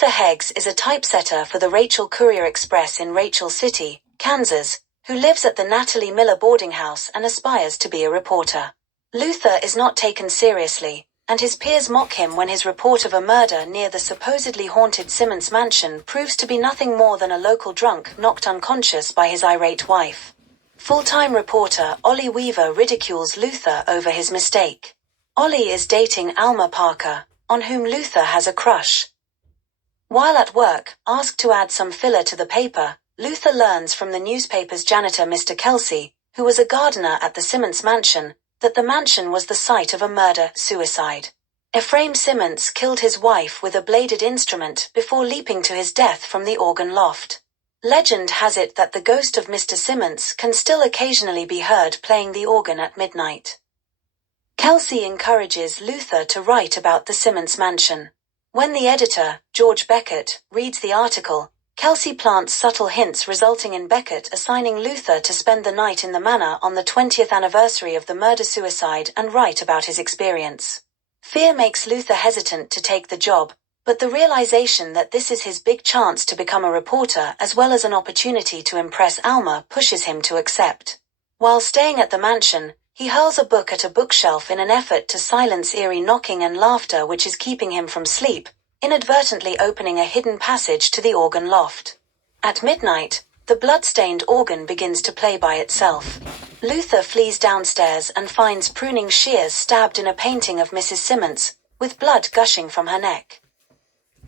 Luther Heggs is a typesetter for the Rachel Courier Express in Rachel City, Kansas, who lives at the Natalie Miller boarding house and aspires to be a reporter. Luther is not taken seriously, and his peers mock him when his report of a murder near the supposedly haunted Simmons mansion proves to be nothing more than a local drunk knocked unconscious by his irate wife. Full-time reporter Ollie Weaver ridicules Luther over his mistake. Ollie is dating Alma Parker, on whom Luther has a crush. While at work, asked to add some filler to the paper, Luther learns from the newspaper's janitor Mr. Kelsey, who was a gardener at the Simmons mansion, that the mansion was the site of a murder-suicide. Ephraim Simmons killed his wife with a bladed instrument before leaping to his death from the organ loft. Legend has it that the ghost of Mr. Simmons can still occasionally be heard playing the organ at midnight. Kelsey encourages Luther to write about the Simmons mansion. When the editor, George Beckett, reads the article, Kelsey plants subtle hints resulting in Beckett assigning Luther to spend the night in the manor on the 20th anniversary of the murder-suicide and write about his experience. Fear makes Luther hesitant to take the job, but the realization that this is his big chance to become a reporter as well as an opportunity to impress Alma pushes him to accept. While staying at the mansion, he hurls a book at a bookshelf in an effort to silence eerie knocking and laughter which is keeping him from sleep, inadvertently opening a hidden passage to the organ loft. At midnight, the blood-stained organ begins to play by itself. Luther flees downstairs and finds pruning shears stabbed in a painting of Mrs. Simmons, with blood gushing from her neck.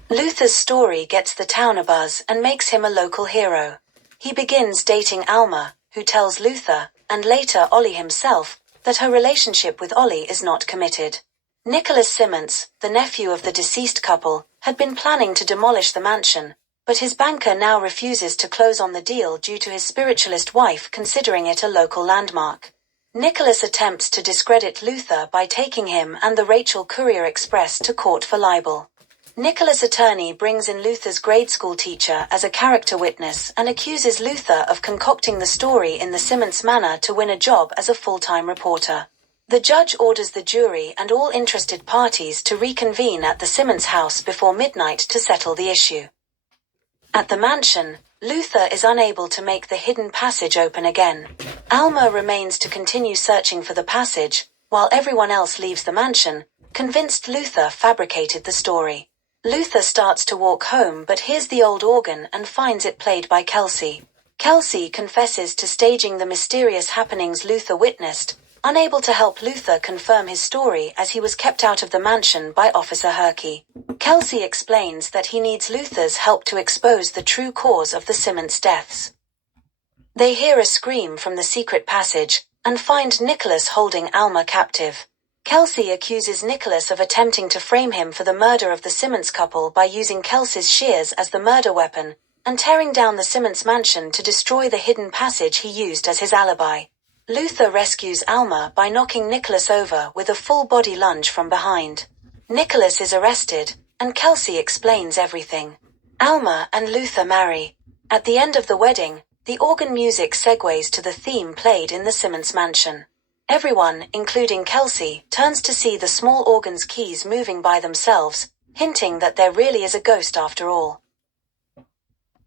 Luther's story gets the town abuzz and makes him a local hero. He begins dating Alma, who tells Luther, and later Ollie himself, that her relationship with Ollie is not committed. Nicholas Simmons, the nephew of the deceased couple, had been planning to demolish the mansion, but his banker now refuses to close on the deal due to his spiritualist wife considering it a local landmark. Nicholas attempts to discredit Luther by taking him and the Rachel Courier Express to court for libel. Nicholas' attorney brings in Luther's grade school teacher as a character witness and accuses Luther of concocting the story in the Simmons manner to win a job as a full-time reporter. The judge orders the jury and all interested parties to reconvene at the Simmons house before midnight to settle the issue. At the mansion, Luther is unable to make the hidden passage open again. Alma remains to continue searching for the passage, while everyone else leaves the mansion, convinced Luther fabricated the story. Luther starts to walk home but hears the old organ and finds it played by Kelsey. Kelsey confesses to staging the mysterious happenings Luther witnessed, unable to help Luther confirm his story as he was kept out of the mansion by Officer Herkey. Kelsey explains that he needs Luther's help to expose the true cause of the Simmons deaths. They hear a scream from the secret passage, and find Nicholas holding Alma captive. Kelsey accuses Nicholas of attempting to frame him for the murder of the Simmons couple by using Kelsey's shears as the murder weapon, and tearing down the Simmons mansion to destroy the hidden passage he used as his alibi. Luther rescues Alma by knocking Nicholas over with a full-body lunge from behind. Nicholas is arrested, and Kelsey explains everything. Alma and Luther marry. At the end of the wedding, the organ music segues to the theme played in the Simmons mansion. Everyone, including Kelsey, turns to see the small organ's keys moving by themselves, hinting that there really is a ghost after all.